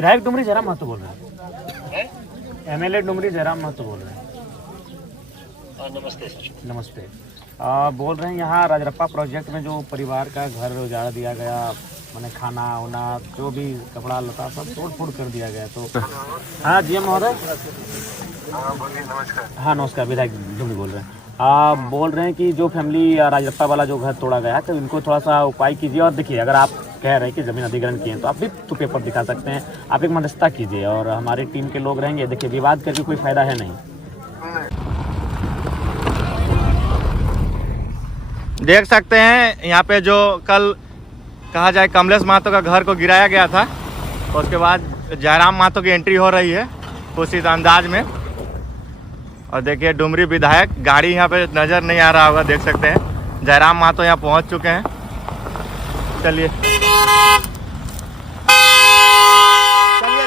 विधायक डुमरी जयराम महतो बोल रहे हैं। एमएलए डुमरी जयराम महतो बोल रहे हैं। नमस्ते सर। नमस्ते। बोल रहे हैं यहाँ राजरप्पा प्रोजेक्ट में जो परिवार का घर उजाड़ दिया गया, मैंने खाना वाना जो भी कपड़ा लता सब तोड़ फोड़ कर दिया गया, तो हाँ जी महोदय। नमस्कार। हाँ नमस्कार, विधायक डुमरी बोल रहे हैं। बोल रहे हैं कि जो फैमिली राजरप्पा वाला जो घर तोड़ा गया है तो इनको थोड़ा सा उपाय कीजिए। और देखिए, अगर आप कह रहे हैं कि ज़मीन अधिग्रहण किए हैं तो आप भी तो पेपर दिखा सकते हैं, आप एक मध्यस्थता कीजिए और हमारी टीम के लोग रहेंगे। देखिए, विवाद करके कोई फायदा है नहीं। देख सकते हैं यहाँ पे जो कल कहा जाए कमलेश महतो का घर को गिराया गया था, उसके बाद जयराम महतो की एंट्री हो रही है कुछ इस अंदाज में। और देखिए डुमरी विधायक, गाड़ी यहाँ पे नज़र नहीं आ रहा होगा, देख सकते हैं जयराम महतो यहाँ पहुँच चुके हैं। चलिए चलिए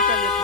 चलिए।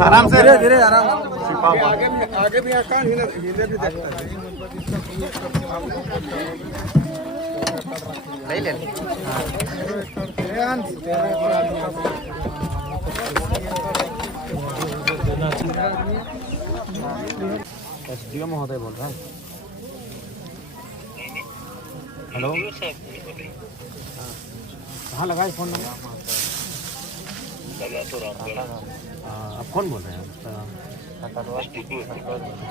आराम से, धीरे धीरे आराम। आगे भी आकान हिले भी देखता है। नहीं ले एसडीओ महोदय बोल रहे हैं। हेलो, कहाँ लगा है फोन नंबर? आप कौन बोल रहे हैं? अच्छा,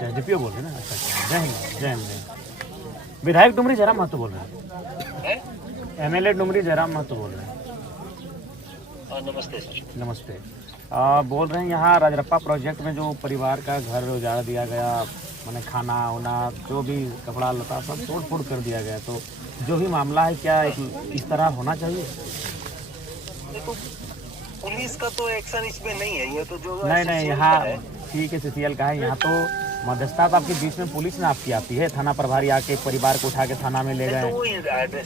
एसडीपीओ बोल रहे हैं ना। अच्छा, जय हिंद, जय हिंद। विधायक डुमरी जयराम महतो बोल रहे हैं। एमएलए डुमरी जयराम महतो बोल रहे हैं। नमस्ते सर। नमस्ते। बोल रहे हैं यहाँ राजरप्पा प्रोजेक्ट में जो परिवार का घर उजाड़ दिया गया, मैंने खाना वाना जो भी कपड़ा लता सब तोड़ फोड़ कर दिया गया, तो जो भी मामला है क्या इस तरह होना चाहिए? देखो, पुलिस का तो एक्शन इसमें नहीं है, ये तो जो नहीं, यहाँ ठीक है, सीसीएल का है। यहाँ तो मध्यस्थता तो आपके बीच में पुलिस ने आपकी आती है, थाना प्रभारी आके परिवार को उठा के थाना में ले गए। तो वो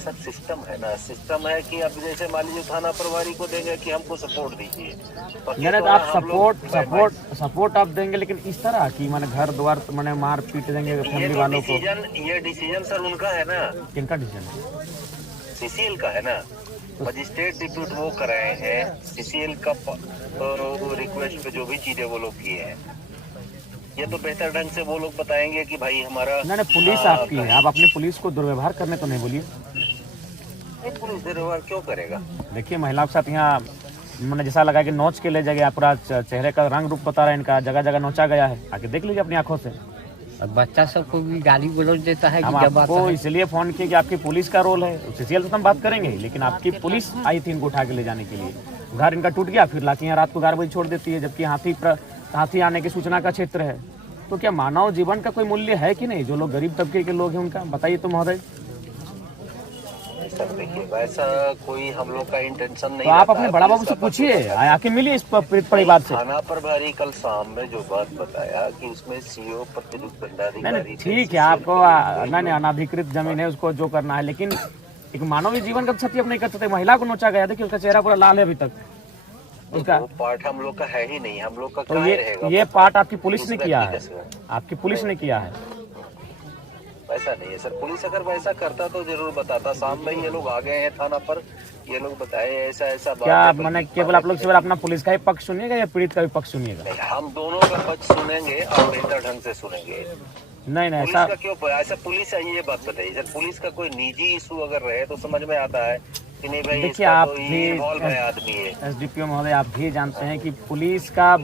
सब सिस्टम है ना, सिस्टम है कि अब जैसे मान लीजिए थाना प्रभारी को देंगे कि हमको सपोर्ट दीजिए, नहीं तो आप सपोर्ट आप देंगे, लेकिन इस तरह की मैंने घर द्वार मैंने मार पीट देंगे फैमिली वालों को। ये डिसीजन सर उनका है ना। किनका डिसीजन? सीसीएल का है ना। मजिस्ट्रेट डिप्यूट वो कर रहे हैं, सीसीएल का रिक्वेस्ट पे जो भी चीजें वो लोग किए हैं, ये तो बेहतर ढंग से वो लोग बताएंगे कि भाई हमारा। नहीं, पुलिस आपकी है, आप अपनी पुलिस को दुर्व्यवहार करने तो नहीं बोलिए। पुलिस दुर्व्यवहार क्यों करेगा? देखिए, महिलाओं के साथ यहाँ मैंने जैसा लगा कि नोच के ले जाएगा, पूरा चेहरे का रंग रूप बता रहा है इनका, जगह जगह नोचा गया है, आके देख लीजिए अपनी आंखों से। बच्चा सबको भी गाली गलौज देता है। हम आपको इसलिए फोन किए कि आपकी पुलिस का रोल है, सीसीएल से हम बात करेंगे, लेकिन आपकी पुलिस आई थी इनको उठा के ले जाने के लिए। घर इनका टूट गया, फिर लाके यहाँ रात को 11 बजे छोड़ देती है, जबकि हाथी आने की सूचना का क्षेत्र है। तो क्या मानव जीवन का कोई मूल्य है कि नहीं? जो लोग गरीब तबके के लोग हैं उनका बताइए तो महोदय। सर देखिए, वैसा कोई हम लोग का इंटेंशन नहीं। तो आप अपने बड़ा बाबू से पूछिए, आके मिलिए इस पीड़ित परिवार से। थाना प्रभारी कल शाम में जो बात बताया कि उसमें सीओ प्रतिनियुक्त दंडाधिकारी। ठीक है, आपको नहीं अनाधिकृत जमीन है, उसको जो करना है, लेकिन एक मानवीय जीवन का क्षति आप नहीं कर सकते। महिला को नोचा गया, देखिए उसका चेहरा पूरा लाल है अभी तक। उसका पार्ट हम लोग का है ही नहीं, हम लोग का तो ये पार्ट आपकी पुलिस ने किया है, आपकी पुलिस ने किया है। ऐसा नहीं है सर, पुलिस अगर वैसा करता तो जरूर बताता। शाम में ये लोग आ गए हैं थाना पर, ये लोग बताए ऐसा ऐसा बात। क्या मैंने केवल आप लोग केवल अपना पुलिस का ही पक्ष सुनिएगा या पीड़ित का भी पक्ष सुनिएगा? हम दोनों का पक्ष सुनेंगे और बेहतर ढंग से सुनेंगे। नहीं ऐसा क्यों? ऐसा पुलिस है, ये बात बताइए सर, पुलिस का कोई निजी इशू अगर रहे तो समझ में आता है कि नहीं भाई। देखिए, आप भी आदमी है, एसडीपीओ महोदय, आप भी जानते हैं कि पुलिस का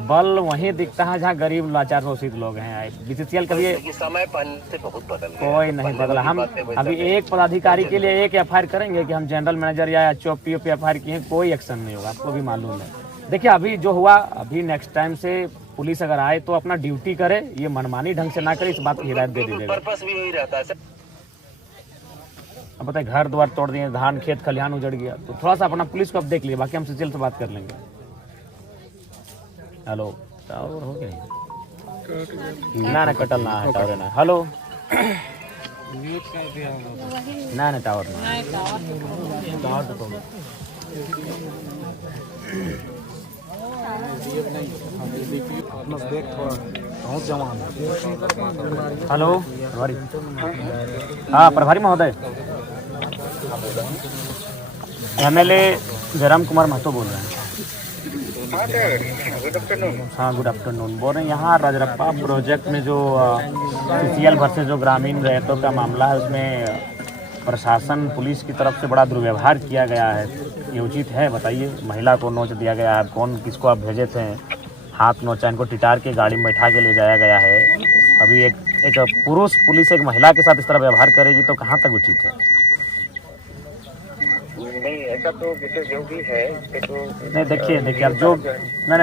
बल वहीं दिखता है जहाँ गरीब लाचार शोषित लोग हैं। बीसीसीएल कभी देखिए, समय पहले से बहुत बदल गया कोई है। नहीं पहले बदला। वाली हम बातें वैसा अभी नहीं एक पदाधिकारी के लिए एक एफआईआर करेंगे कि हम जनरल मैनेजर या एचओ पीओ पे एफआईआर किए, कोई एक्शन नहीं होगा, आपको भी मालूम है। देखिए अभी जो हुआ, अभी नेक्स्ट टाइम से पुलिस अगर आए तो अपना ड्यूटी करे, ये मनमानी ढंग से ना करे, इस बात की हिदायत दे दीजिएगा। पर्पस भी वही रहता है सर। अब बताए घर द्वार तोड़ दिए, धान खेत खलिहान उजड़ गया, तो थोड़ा सा अपना पुलिस को अब देख लिए, बाकी हम सीसीएल से बात कर लेंगे। हेलो, टावर हो गया ना कटल ना है टावर ना। हेलो ना टावर ना टावर तो हेलो प्रभारी, हाँ प्रभारी महोदय, एमएलए जयराम कुमार महतो बोल रहे हैं। हाँ गुड आफ्टरनून। बोल रहे हैं यहाँ रजरप्पा प्रोजेक्ट में जो सीसीएल वर्सेस जो ग्रामीण रैयतों का मामला है, उसमें प्रशासन पुलिस की तरफ से बड़ा दुर्व्यवहार किया गया है, ये उचित है? बताइए। महिला को नोच दिया गया है, कौन किसको आप भेजे थे, हाथ नोचा, इनको टिटार के गाड़ी में बैठा के ले जाया गया है। अभी एक पुरुष पुलिस एक महिला के साथ इस तरह व्यवहार करेगी तो कहाँ तक उचित है? नहीं, ऐसा तो विशेष जो भी है तो नहीं देखिए अब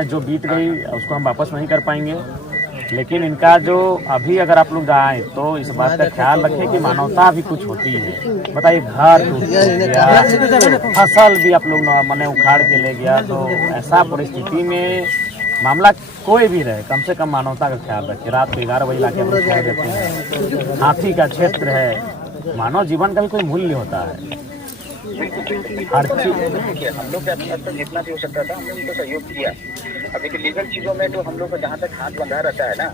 जो बीत गई उसको हम वापस नहीं कर पाएंगे, लेकिन इनका जो अभी अगर आप लोग आए तो इस बात का ख्याल रखें कि मानवता भी कुछ होती है। बताइए, घर टूट गया, फसल भी आप लोग मैंने उखाड़ के ले गया, तो ऐसा परिस्थिति में मामला कोई भी रहे, कम से कम मानवता का ख्याल रखें। रात को 11 बजे लाके हम लोग छोड़ देते हैं, हाथी का क्षेत्र है, मानव जीवन का भी कोई मूल्य होता है। हर चीज देखिए, हम लोग के अपने तक जितना भी हो सकता था हमने उनको सहयोग किया। अब देखिए लीगल चीजों में तो हम लोग को जहाँ तक हाथ बंधा रहता है ना,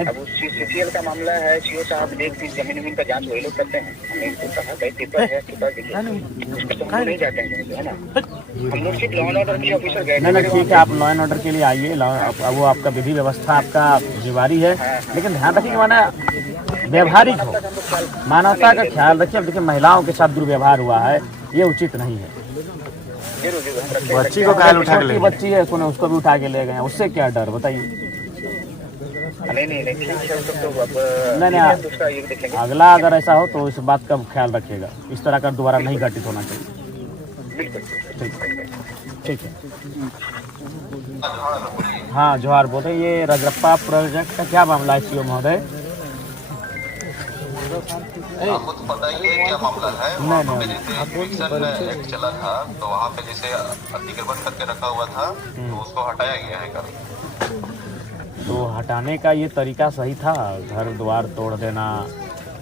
अब सीसीएल का मामला है, सीओ साहब देख जमीन का जांच वही लोग करते हैं। हमने इनको कहा भाई पेपर है, पेपर देखिए, उसके तो हम नहीं जाते हैं, है ना। हम लोग सिर्फ लॉ एंड ऑर्डर के ऑफिसर गए। नहीं ठीक है, आप लॉ एंड ऑर्डर के लिए आइए, वो आपका विधि व्यवस्था आपका जिम्मेवारी है, लेकिन ध्यान रखिए माना व्यवहारिक हो, मानवता का ख्याल रखिए। अब देखिए महिलाओं के साथ दुर्व्यवहार हुआ है, ये उचित नहीं है। बच्ची को कायल उठा के ले, बच्ची है उसको भी उठा के ले गए, उससे क्या डर? बताइए। नहीं, अगला अगर ऐसा हो तो इस बात का ख्याल रखिएगा, इस तरह का दोबारा नहीं घटित होना चाहिए। ठीक है। हाँ जोहार, बोले ये रजरप्पा प्रोजेक्ट का क्या मामला है सीओ महोदय? आपको तो पता ही है क्या मामला है। वहाँ पे जैसे इविक्शन एक्ट चला था, तो वहाँ पे जैसे अतिक्रमण करके रखा हुआ था, तो उसको हटाया गया है कल। तो हटाने का ये तरीका सही था? घर द्वार तोड़ देना,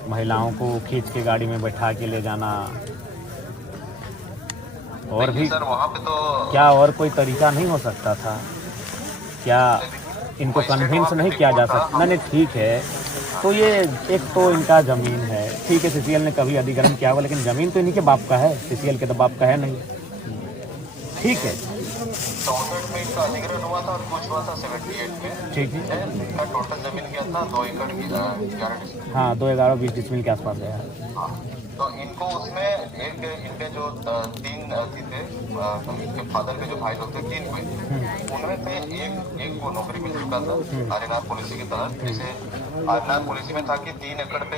महिलाओं को खींच के गाड़ी में बैठा के ले जाना, और भी सर वहाँ पे तो क्या और कोई तरीका नहीं हो सकता था क्या? इनको कन्विंस नहीं किया जा सकता? नहीं ठीक है, तो ये एक तो इनका ज़मीन है, ठीक है, सीसीएल ने कभी अधिग्रहण किया हुआ, लेकिन ज़मीन तो इन्हीं के बाप का है, सीसीएल के तो बाप का है नहीं। ठीक है, 64 में इनका अधिग्रहण हुआ था और कुछ हुआ था 78 में। ठीक है, इनका टोटल जमीन क्या था 2 एकड़ की 11 डिसमिल। हाँ 2-11-20 डिसमिल के आसपास है। हाँ, तो इनको उसमें एक इनके जो 3 अथी थे, इनके फादर के जो भाई लोग थे 3 कोई, उनमें से एक को नौकरी मिल चुका था आर्यनाथ पॉलिसी की तरह। जैसे आर्यनाथ पॉलिसी में था कि 3 एकड़ पे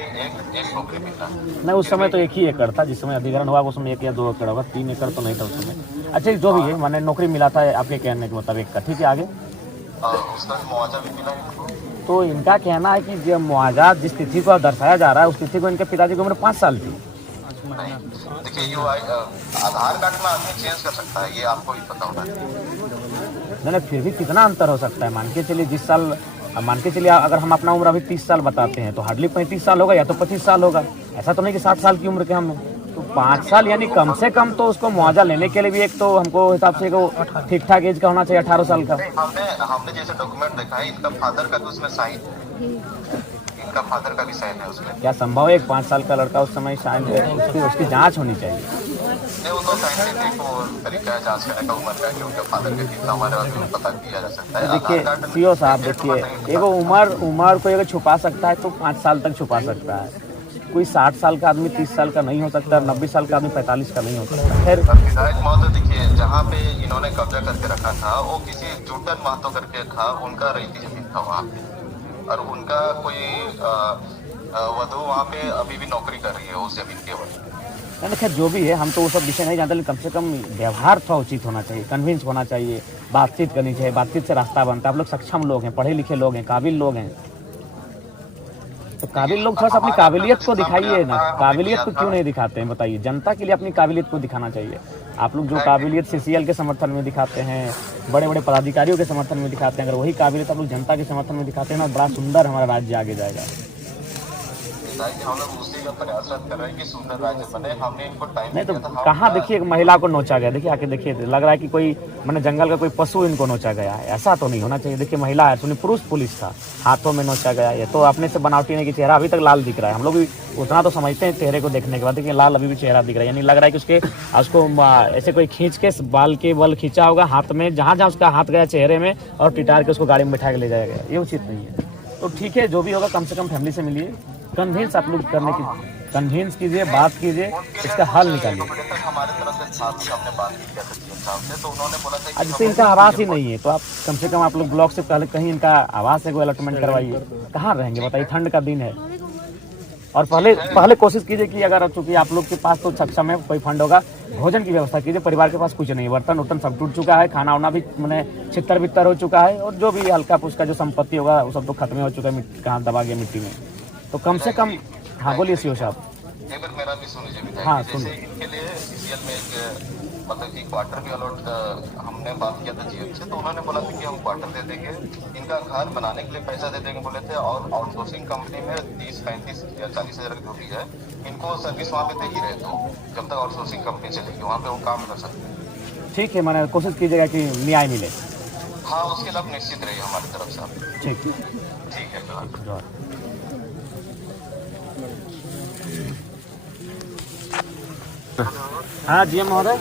एक नौकरी मिलना। नहीं उस समय तो एक ही एकड़ था, जिस समय अधिग्रहण हुआ उस समय 1 या 2 एकड़ होगा, 3 एकड़ तो नहीं था उस समय। अच्छा जो भी है, मैंने नौकरी मिला था आपके कहने के मुताबिक का, ठीक है आगे। उसका मुआवजा भी मिला इनको। तो इनका कहना है कि जो मुआवजा जिस तिथि को दर्शाया जा रहा है, उस तिथि को इनके पिताजी की उम्र 5 साल थी। नहीं देखिए, ये आधार कार्ड में आदमी चेंज कर सकता है, ये आपको भी पता होना चाहिए। नहीं फिर भी कितना अंतर हो सकता है? मान के चलिए जिस साल, मान के चलिए अगर हम अपना उम्र अभी 30 साल बताते हैं, तो हार्डली 35 साल होगा या तो 25 साल होगा। ऐसा तो नहीं कि 7 साल की उम्र के हम, तो 5 साल यानी कम से कम तो उसको मुआवजा लेने के लिए भी एक तो हमको हिसाब से ठीक ठाक एज का होना चाहिए, 18 साल का। हमने जैसे डॉक्यूमेंट देखा है, इनका फादर का तो उसमें साइन है, इनका फादर का भी साइन है उसमें। क्या संभव है 5 साल का लड़का उस समय साइन है? उसकी जांच होनी चाहिए। नहीं, वो तो साइंटिफिक तरीका है जांच करने का उम्र का, कि उनके फादर के कितना हमारे पास पता किया जा सकता है। देखिए सीओ साहब, देखिए एगो उम्र को अगर छुपा सकता है तो 5 साल तक छुपा सकता है, कोई 60 साल का आदमी 30 साल का नहीं हो सकता, 90 साल का आदमी 45 का नहीं हो सकता। खैर विधायक महोदय देखिए, जहाँ पे इन्होंने कब्जा करके रखा था वो किसी जूटन महतो करके था, उनका रईती जमीन था वहाँ पे, और उनका कोई वधु वहाँ पे अभी भी नौकरी कर रही है उस जमीन के ऊपर। मैंने खैर जो भी है, हम तो वो सब विषय नहीं जानते, लेकिन कम से कम व्यवहार थोड़ा उचित होना चाहिए, कन्विंस होना चाहिए, बातचीत करनी चाहिए, बातचीत से रास्ता बनता है। आप लोग सक्षम लोग हैं, पढ़े लिखे लोग हैं, काबिल लोग हैं, तो काबिल लोग थोड़ा सा अपनी काबिलियत को दिखाइए ना। काबिलियत को क्यों नहीं दिखाते हैं बताइए? जनता के लिए अपनी काबिलियत को दिखाना चाहिए। आप लोग जो काबिलियत सीसीएल के समर्थन में दिखाते हैं, बड़े बड़े पदाधिकारियों के समर्थन में दिखाते हैं, अगर वही काबिलियत आप लोग जनता के समर्थन में दिखाते हैं ना, बड़ा सुंदर हमारा राज्य आगे जाएगा। हम लोग उसी का प्रयासरत कर रहे हैं कि सुंदर राज्य बने। हमने इनको टाइम नहीं तो कहाँ देखिए एक महिला को नोचा गया, देखिए आके देखिए, लग रहा है कि कोई मैंने जंगल का कोई पशु इनको नोचा गया है। ऐसा तो नहीं होना चाहिए। देखिए महिला है, सुनिए पुरुष पुलिस था, हाथों में नोचा गया। ये तो अपने से बनावटी नहीं कि चेहरा अभी तक लाल दिख रहा है। हम लोग भी उतना तो समझते हैं चेहरे को देखने के बाद, देखिए लाल अभी भी चेहरा दिख रहा है, यानी लग रहा है कि उसको ऐसे कोई खींच के बाल के बल खींचा होगा हाथ में, जहाँ जहाँ उसका हाथ गया चेहरे में, और टिटार के उसको गाड़ी में बैठा के ले जाया गया। ये उचित नहीं है। तो ठीक है, जो भी होगा कम से कम फैमिली से मिलिए, कन्विंस आप लोग करने की कन्विंस कीजिए, बात कीजिए, इसका हल निकालिए। हमारे तरफ से साथ ही हमने बात की साहब से, तो उन्होंने बोला था कि जैसे इनका आवास ही नहीं है, तो आप कम से कम आप लोग ब्लॉक से पहले कहीं इनका आवास है कोई अलॉटमेंट करवाइए। कहाँ रहेंगे बताइए? ठंड का दिन है। और पहले कोशिश कीजिए कि अगर चूंकि आप लोग के पास तो सक्षम है, कोई फंड होगा, भोजन की व्यवस्था कीजिए। परिवार के पास कुछ नहीं है, बर्तन उर्तन सब टूट चुका है, खाना वाना भी मैंने छितर बितर हो चुका है, और जो भी हल्का फुल्का जो संपत्ति होगा वो सब तो खत्म हो चुका है, कहाँ दबा गया मिट्टी में। तो कम से कम हाँ बोलिए सीओ साहब। एक बार मेरा भी सुन लीजिए विधायक। हाँ, जैसे इनके लिए सीसीएल में एक मतलब कि क्वार्टर भी अलॉट हमने बात किया था जीएम से, तो उन्होंने बोला था कि हम क्वार्टर दे देंगे, इनका घर बनाने के लिए पैसा दे देंगे बोले थे, और आउटसोर्सिंग कंपनी में 30, 35 या 40 हज़ार जो भी है, इनको सर्विस वहाँ पे दे ही रहे। तो जब तक आउटसोर्सिंग कंपनी चलेगी वहाँ पे वो काम कर सकते हैं। ठीक है, मैंने कोशिश कीजिएगा कि न्याय मिले। हाँ, उसके लिए आप निश्चित रहिए हमारी तरफ से। आप ठीक है। हाँ जीएम महोदय।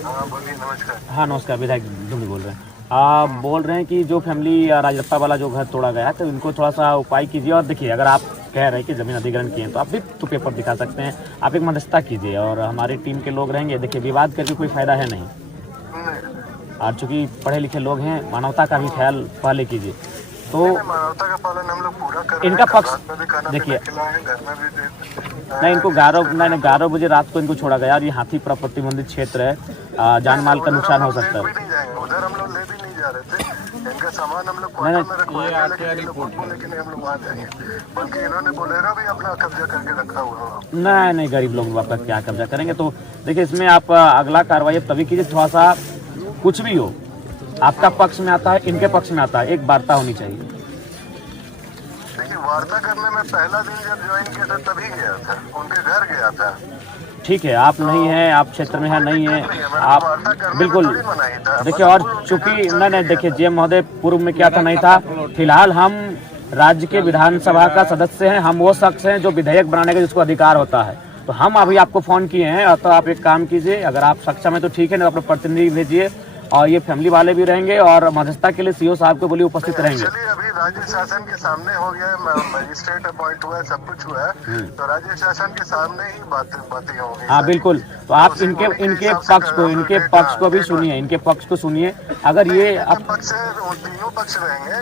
नमस्कार। हाँ नमस्कार, विधायक ढूंढी बोल रहे हैं। आप बोल रहे हैं कि जो फैमिली राजरप्पा वाला जो घर तोड़ा गया है, तो इनको थोड़ा सा उपाय कीजिए। और देखिए अगर आप कह रहे हैं कि ज़मीन अधिग्रहण किए हैं, तो आप भी तो पेपर दिखा सकते हैं। आप एक मध्यस्थता कीजिए, और हमारी टीम के लोग रहेंगे। देखिए विवाद करके कोई फायदा है नहीं, और चूँकि पढ़े लिखे लोग हैं, मानवता का भी ख्याल पहले कीजिए। तो मानवता का पालन हम लोग पूरा कर रहे हैं। इनका पक्ष देखिए, नहीं इनको 11 बजे रात को इनको छोड़ा गया, और ये हाथी प्रतिबंधित क्षेत्र है, जान माल का नुकसान हो सकता है। उधर हम लोग ले भी नहीं जा रहे थे, इनका सामान हम लोग क्वार्टर में रखवाया, लेकिन हम लोग वहाँ जाएंगे, बल्कि इन्होंने बोलेरो भी अपना कब्जा करके रखा हुआ। नहीं गरीब लोग आपका क्या कब्जा करेंगे? तो देखिए इसमें आप अगला कार्रवाई तभी कीजिए, थोड़ा सा कुछ भी हो, आपका पक्ष में आता है, इनके पक्ष में आता है, एक वार्ता होनी चाहिए। देखिए वार्ता करने में पहला दिन जब ज्वाइन किया था तभी गया था, उनके घर गया था। ठीक है, आप नहीं हैं, आप क्षेत्र में है नहीं है, आप बिल्कुल देखिए। और चूंकि नहीं देखिए जीएम महोदय, पूर्व में क्या था नहीं था, फिलहाल हम राज्य के विधानसभा का सदस्य हैं, हम वो शख्स हैं जो विधेयक बनाने का जिसको अधिकार होता है। तो हम अभी आपको फोन किए हैं, और तो आप एक काम कीजिए, अगर आप सक्षम है तो ठीक है, नहीं अपने प्रतिनिधि भेजिए, और ये फैमिली वाले भी रहेंगे, और मध्यस्थता के लिए सीओ साहब को बोलिए उपस्थित रहेंगे। अभी राज्य शासन के सामने हो गया है, मजिस्ट्रेट अपॉइंट हुआ है, सब कुछ हुआ है, तो राज्य शासन के सामने ही बातें होंगी। हाँ बिल्कुल, तो आप इनके पक्ष को भी सुनिए, इनके पक्ष को सुनिए। अगर ये अब पक्ष तीनों पक्ष रहेंगे,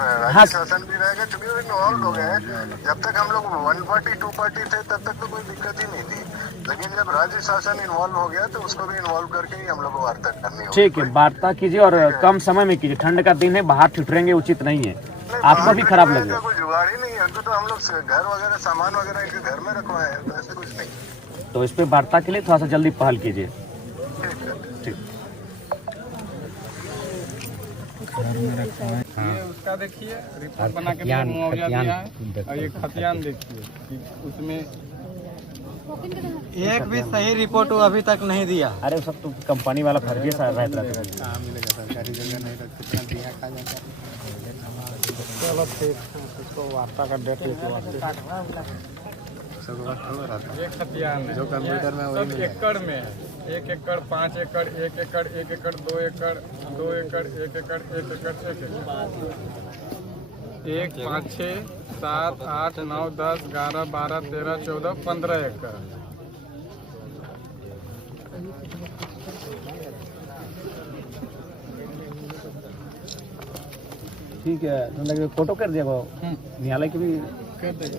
राज्य शासन भी रहेगा, क्योंकि इन्वॉल्व हो गए हैं। जब तक हम लोग 1 पार्टी 2 पार्टी थे तब तक तो कोई दिक्कत ही नहीं थी, लेकिन जब राज्य शासन इन्वॉल्व हो गया तो उसको भी इन्वॉल्व करके ही हम लोग को वार्ता करनी होगी। ठीक है, वार्ता कीजिए, और कम समय में कीजिए। ठंड का दिन है, बाहर ठिठुरेंगे उचित नहीं है, आपको भी खराब लगेगा। कोई जुगाड़ ही नहीं है, तो हम लोग घर वगैरह सामान वगैरह इनके घर में रखवाए हैं, तो ऐसे कुछ नहीं। तो इस पे वार्ता के लिए थोड़ा सा जल्दी पहल कीजिए। ठीक। उसका देखिए रिपोर्ट बना के मुआवजा दिया है, और ये खतियान देखिए कि उसमें एक भी सही रिपोर्ट वो अभी तक नहीं दिया। अरे सब तो कंपनी वाला फर्जी सा रहता है। कहाँ मिलेगा, सरकारी जगह नहीं तो कितना दिया खा जाता है। चलो ठीक, उसको वार्ता का डेट ये खतियान जो कंप्यूटर में सब एकड़ में है, 1 एकड़ 5 एकड़ 1 एकड़ 1 एकड़ 2 एकड़ 2 एकड़ 1 एकड़ 1 एकड़ 1 एकड़। 1, 5, 6, 7, 8, 9, 10, 11, 12, 13, 14, 15 एकड़। ठीक है, तो लगे फोटो कर दिया न्यायालय की भी कर देगा,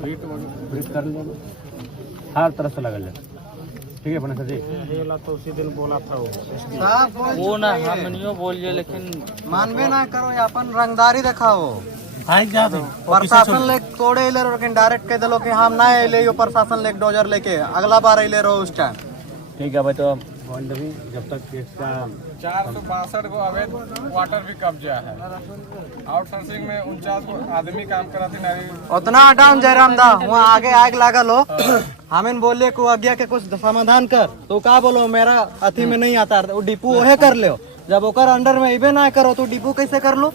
ब्रीफ कर लिया, हर तरफ से लगल जाए। ठीक है बने सर जी। तो उसी दिन बोला था वो ना हम नहीं बोलिए, लेकिन मानबे ना करो, अपन रंगदारी दिखाओ। प्रशासन ले तोड़े ले लेकिन डायरेक्ट कह दिलो कि हम ना ले, प्रशासन ले डोजर लेके अगला बार ले रहो उस टाइम। ठीक है भाई, तो भी जब तक केस का 462 को अवैध वाटर भी कब्जा है। आउटसोर्सिंग में 49 को आदमी काम कराते नहीं। उतना हटाओ जयराम दा, वहाँ आगे आग लागल हो, हमें बोले को आज्ञा के कुछ समाधान कर, तो क्या बोलो मेरा अथी में नहीं आता, वो डिपू ओहे कर लो। जब ओकर अंडर में इबे ना करो तो डिपू कैसे कर लो,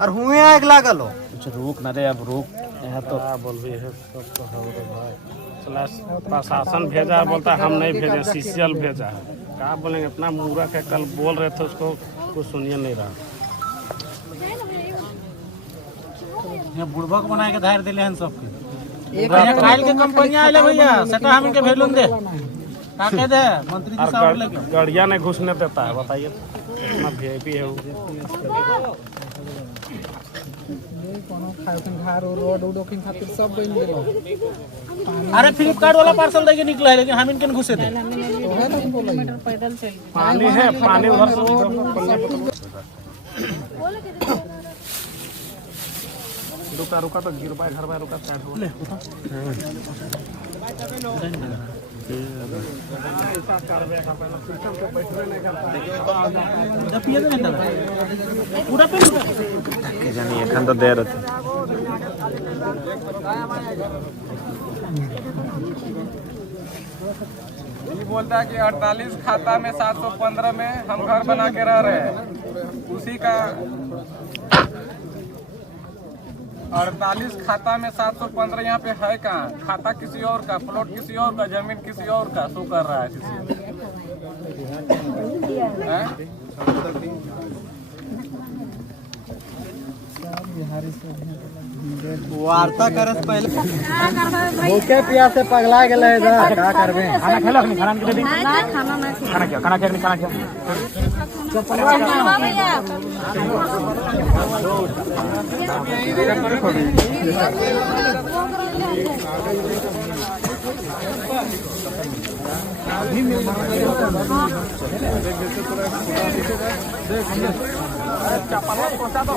और हुए आग लागल हो। कुछ रोक ना दे, अब रोक है तो बोल भी है सब तो भाई, प्रशासन भेजा, बोलता हम नहीं भेजे, सीसीएल भेजा है। क्या बोलेंगे, इतना मूर्ख है, कल बोल रहे थे उसको कुछ सुनिए नहीं रहा। बुड़बक बना के धार दिले हैं सबके, खाइल के कंपनी आए भैया, सेटा हम इनके भेजून दे का कह दे मंत्री जी साहब लेके गाड़िया नहीं घुसने देता है, बताइए इतना वीआईपी है वो। अरे फ्लिपकार्ट वाला पार्सल देके निकला है, लेकिन हम इनके घुसे थे। पानी है, पानी उधर रुका रुका तो गिर पाए घर में, रुका साइड हो ले पूरा जानी एखन तो देर होती। ये बोलता है कि 48 खाता में 715 में हम घर बना के रह रहे हैं, उसी का 48 खाता में 715 यहाँ पे है कहाँ? खाता किसी और का, प्लॉट किसी और का, जमीन किसी और का शो कर रहा है। वार्ता करे से पहले भूखे प्यास से पगला गए इधर, क्या करबे? खाना खेला अपनी, खाना के दे खाना क्या, खाना क्या, खाना क्या पहुंचा दो।